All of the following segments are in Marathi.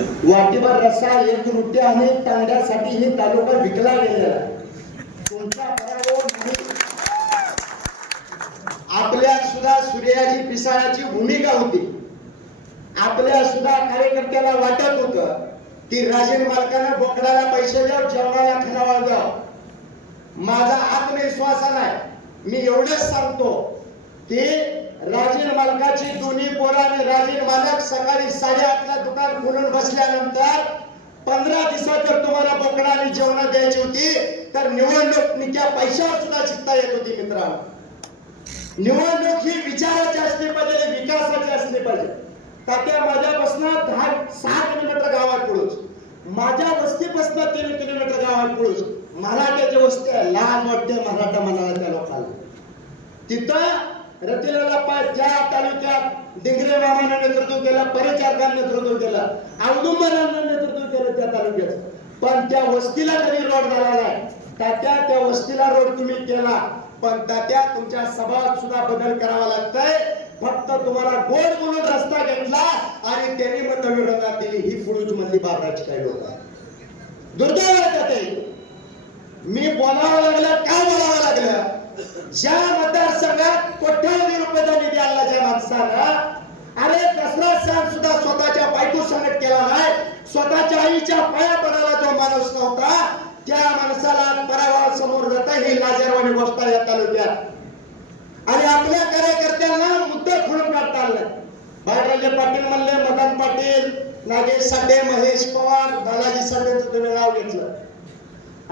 वाटीभर रस्सा एक रुपये आणि तांड्यासाठी हे तालुका विकला गेलेला तुमचा पराभव नाही. आपल्या सुद्धा सूर्याची पिसाळाची भूमिका होती. आपल्या सुद्धा कार्यकर्त्याला वाटत होत की राजन मालकानं बोकडाला पैसे द्याव जेवणाला खानावा द्याव. माझा आत्मविश्वास नाही. मी एवढंच सांगतो की राजीन मालकाची दोन्ही पोरं आणि राजीन मालक सकाळी साडेआठला दुकान खोलून बसल्यानंतर पंधरा दिवसात जर तुम्हाला बोकडा आणि जेवण द्यायची होती तर निवडणुकीच्या पैशावर सुद्धा शिकता येत होती मित्रांनो. निवडणूक ही विचाराची असली पाहिजे विकासाची असली पाहिजे. तात्या माझ्यापासून दहा सहा किलोमीटर गावात पुढूच माझ्या वस्तीपासून तीन किलोमीटर गावात पुढूच मराठ्याची वस्ती आहे लहान वाटते मराठा म्हणाला त्या लोकांना. तिथं रतिलाला पाय ज्या तालुक्यात डिंगरे मामानं नेतृत्व केलं परिचारकांनी नेतृत्व केलं औदुंबरानं नेतृत्व केलं त्या तालुक्यात. पण त्या वस्तीला कधी रोड झाला नाही. तात्या त्या वस्तीला रोड तुम्ही केला. पण तात्या तुमच्या सभा सुद्धा बदल करावा लागतंय. फक्त तुम्हाला गोड बोलून रस्ता घेतला आणि त्यांनी मत विरोधात दिली. ही फुडूच मधली बाबराची काय होता दुर्दैव मी बोलावं लागलं काय बोलावं लागलं? ज्या मतदारसंघात कोट्यावधी रुपयाचा निधी आणला ज्या माणसानं अरे दसरा सण सुद्धा स्वतःच्या बायको संगत केला नाही. स्वतःच्या आईच्या पाया पडायला जो माणूस नव्हता त्या माणसाला पराभवा समोर जात ही लाजरवाणी गोष्ट आहे या तालुक्यात. आणि आपल्या कार्यकर्त्यांना मुद्दे खोडून काढता आलं. बाळराजे पाटील म्हणले मदन पाटील नागेश साठे महेश पवार बालाजी साठेचं तुम्ही नाव घेतलं.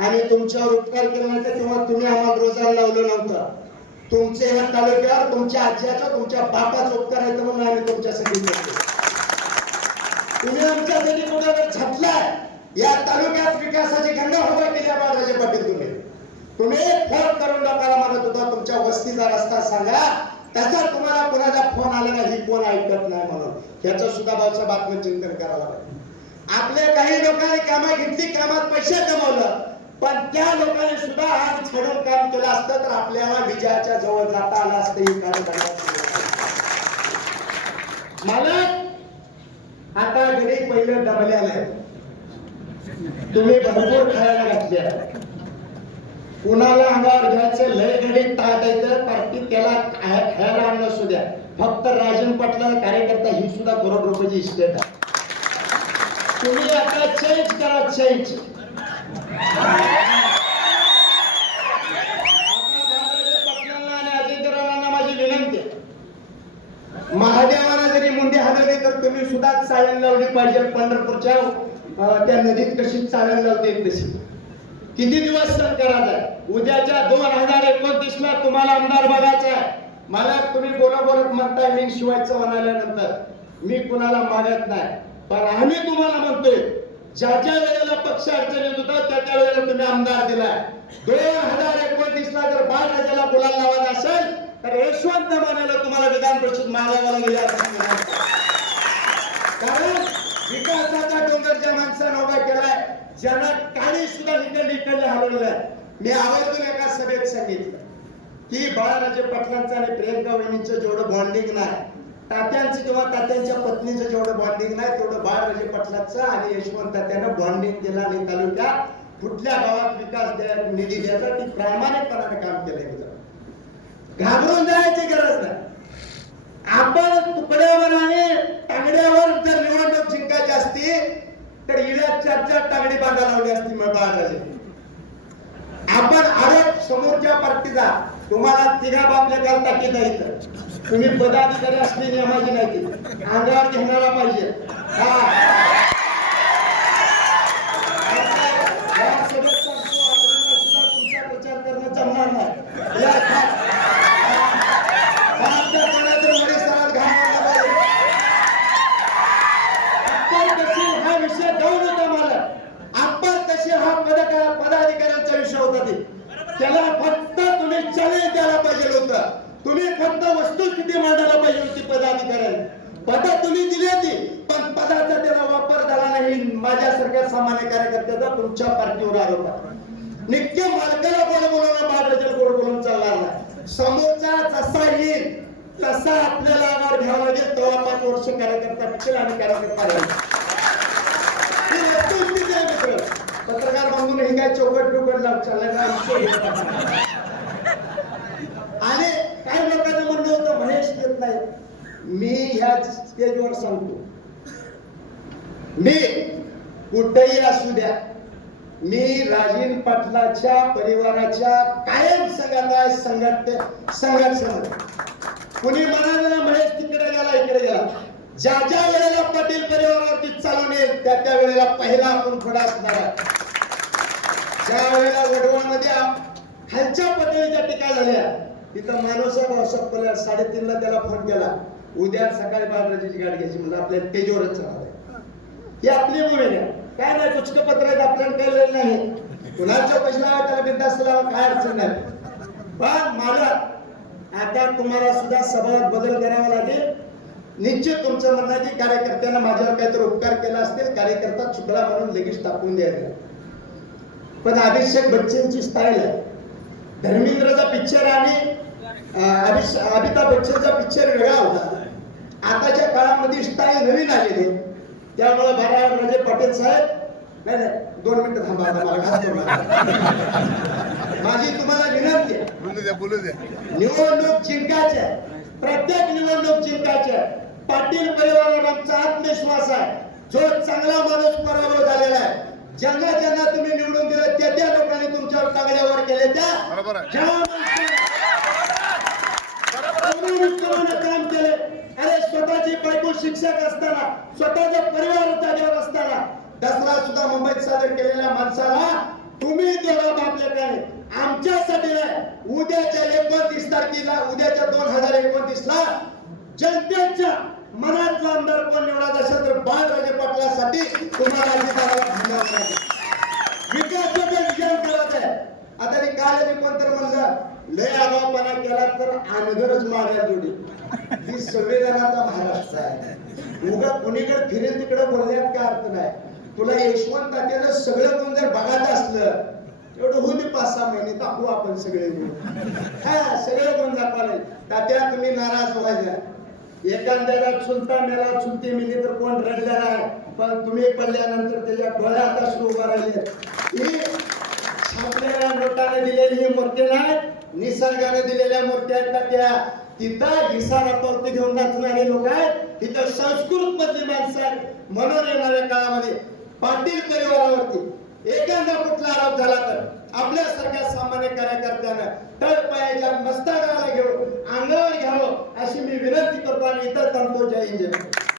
आणि तुमच्यावर उपकार करण्याचं तेव्हा तुम्ही आम्हाला रोजगार लावलं नव्हतं. तुमचे ह्या तालुक्यावर तुमच्या आज्याचा तुमच्या बापाचा उपकार आहे म्हणून आम्ही तुमच्यासाठी करतो तुम्ही आमच्यासाठी कुठे छापलाय. या तालुक्यात विकासाची गंगा उभा केली आहे बाळराजे पाटील तुम्ही. तुम्ही फोन करून लोकांना म्हणत होता तुमच्या वस्तीचा रस्ता सांगा. त्याचा तुम्हाला कोणाचा फोन आला ना ही कोण ऐकत नाही म्हणून. ह्याचा सुद्धा भावच्या बातम्या चिंतन करायला पाहिजे आपल्या काही लोकांनी कामं घेतली कामात पैसे कमावलं. पण त्या लोकांनी सुद्धा हात छडून काम केलं असतं तर आपल्याला विजयाच्या जवळ जाता आलं असतं ही कारण मला आता घरी पहिलं डबले आले तुम्ही भरपूर खायला घातल्या. कुणाला अंगावर घ्यायचं लय घडी ताट यायचं पार्टी त्याला खायला आणलं असू द्या. फक्त राजन पाटला कार्यकर्ता ही सुद्धा करोड रुपयाची इस्टेट आहे. तुम्ही आता चेंज करा चेंज महादेवाला जरी मुंडी हलवली तर तुम्ही सुद्धा चालेल लावली पाहिजे. पंढरपूरच्या त्या नदीत कशी चालेल लावते तशी किती दिवस सण करायचा उद्याच्या दोन हजार एकोणतीस ला तुम्हाला आमदार बघायचा आहे. मला तुम्ही बोला बोलत म्हणताय मी शिवाय चव्हाण आल्यानंतर. मी कुणाला मागत नाही. पण आम्ही तुम्हाला म्हणतोय ज्या ज्या वेळेला पक्ष अडचणीत होता त्या त्या वेळेला तुम्ही आमदार दिलाय. दोन हजार एकोणतीस ला जर बाळराजाला बोलायला लावायचं असेल तर यशवंत मानेला तुम्हाला विधान परिषद मागायला लागेल असं कारण विकासाचा डोंगर ज्या माणसानं उभा केलाय ज्यांना काही सुद्धा इकडे इकडे आहे. मी आवर्जून एका सभेत सांगितलं की बाळाराजे पाटलांचं आणि प्रियंका वहिनींचं जेवढं बॉन्डिंग नाही तात्यांचं किंवा तात्यांच्या पत्नीचं जेवढं बॉन्डिंग नाही तेवढं बाळराजे पाटलांचं आणि यशवंत तात्यानं बॉन्डिंग केलं आणि तालुक्यात कुठल्या गावात विकास द्या निधी द्यायचा ती प्रामाणिकपणाने काम केलंय मित्रांनो. घाबरून जायची गरज नाही आपण तुकड्यावर आणि तांगड्यावर जर निवडणूक जिंकायची असती तर इड्यात चार चार तांगडी बांधा लावली असती मग बाळराजे आपण आरोप समोरच्या पार्टीचा तुम्हाला तिघा बापल्या काल ताकीद आहे इथं. तुम्ही पदाधिकारी असले नियमाची नाही ती अंगावर घेणारा पाहिजे. हा. या सभेत सांगतो, आपल्याला तुमचा प्रचार करणं जमणार नाही. या ते मांडायला पाहिजे होती पदाधिकाऱ्यांनी. पद तुम्ही दिली होती पण पदाचा त्याला वापर झाला नाही. माझ्यासारख्या सामान्य कार्यकर्त्याचा तुमच्या पार्टीवर आरोप आहे. नित्य मालकाला गोड बोलवला महाराजाला गोड बोलून चालणार नाही. समोरचा जसा येईल तसा आपल्याला आधार घ्यावा लागेल तेव्हा पाच वर्ष कार्यकर्ता टिकेल आणि कार्यकर्ता राहील. पत्रकार बांधून हे काय चौकट टुकट लावत चाललंय आणि काय लोकांना नाही. मी ह्या स्टेजवर सांगतो. मी कुठेही असू द्या मी राजीन पाटलाच्या परिवाराच्या कायम सगळ्यांना संघट संघात संघात कुणी म्हणाले ना महेश तिकडे गेला इकडे गेला. ज्या ज्या वेळेला पाटील परिवारावरती चालून येईल त्या त्या वेळेला पहिला आपण पुढे असणार आहे. ज्या वेळेला वडवळमध्ये आ- खालच्या पातळीच्या टीका झाल्या तिथं मानवसाहेब भाऊसाहेब साडेतीन साडेतीनला त्याला फोन केला. उद्या सकाळी बाबराजीची गाडी घ्यायची म्हणजे आपल्या स्टेजवरच चढावे हे आपली भूमिका आहे. काय नाही पुष्कपत्र आहेत आपल्याला काही नाही. कुणाच्या पैसे लावा त्याला बिंदास्त लावा काय अडचण नाही. पण मला आता तुम्हाला सुद्धा सभागत बदल करावा लागेल. निश्चित तुमचं म्हणणं आहे की कार्यकर्त्यांना माझ्यावर काहीतरी उपकार केला असतील कार्यकर्ता चुकला म्हणून लगेच टाकून द्यायला पण अभिषेक बच्चनची स्टाईल आहे. धर्मेंद्रचा पिक्चर आणि अमिताभ बच्चनचा पिक्चर वेगळा होता आताच्या काळामध्ये स्टाईल नवीन आलेली. त्यामुळे बाळा राजे पाटील साहेब नाही नाही दोन मिनिटं थांबा मला. माझी तुम्हाला विनंती निवडणूक जिंकायची आहे. प्रत्येक निवडणूक जिंकायची आहे. पाटील परिवारावर आमचा आत्मविश्वास आहे जो चांगला माणूस पराभव झालेला आहे ज्यांना ज्यांना तुम्ही निवडून दिलं त्या त्या लोकांनी तुमच्यावर तागड्यावर केले त्या बरोबर काम केले. अरे स्वतःची बायको शिक्षक असताना स्वतःचा परिवार जागेवर असताना दसरा सुद्धा मुंबईत सादर केलेल्या माणसाला तुम्ही तेवढा बापले आमच्यासाठी नाही उद्याच्या एकोणतीस तारखेला उद्याच्या दोन हजार एकोणतीस ला जनतेच्या मनातला आमदार कोण निवडायचा असेल तर बाळराजे पाटलासाठी तुम्हाला अधिकाराला धन्यवाद द्यायचे. विकासाचं विजन करत आहे आता ते काल मी कोणतर म्हणलं लय आगावपणा हा नगरच माझ्या जोडी. ही संविधानाचा महाराष्ट्र आहे. उगा कुणीकडे फिरेल तिकडे बोलण्यात काय अर्थ नाही. तुला यशवंत तात्यानं सगळं कोण जर बघायचं असलं एवढं होऊ दे पाच सहा महिने दाखवू आपण सगळे हा सगळे कोण दाखवाले. तात्या तुम्ही नाराज व्हायच्या एखाद्याला चुलता मेला चुलती मिली तर कोण रडलं नाही. पण तुम्ही पडल्यानंतर त्याच्या डोळ्यात आता उभा राहिले ही छापलेल्या नोटाने दिलेली ही मूर्ती नाही. निसर्गाने दिलेल्या मूर्त्या आहेत का त्या. तिथं हिसारा पावती घेऊन नाचणारे लोक आहेत. तिथं संस्कृत मधली माणसं आहेत. म्हणून येणाऱ्या काळामध्ये पाटील परिवारावरती एखादा कुठला आरोप झाला तर आपल्यासारख्या सामान्य कार्यकर्त्यानं तळ पायाच्या मस्तकाला घेऊन अंगावर घ्यावं अशी मी विनंती करतो आणि इतर थांबतो जय हिंद. जय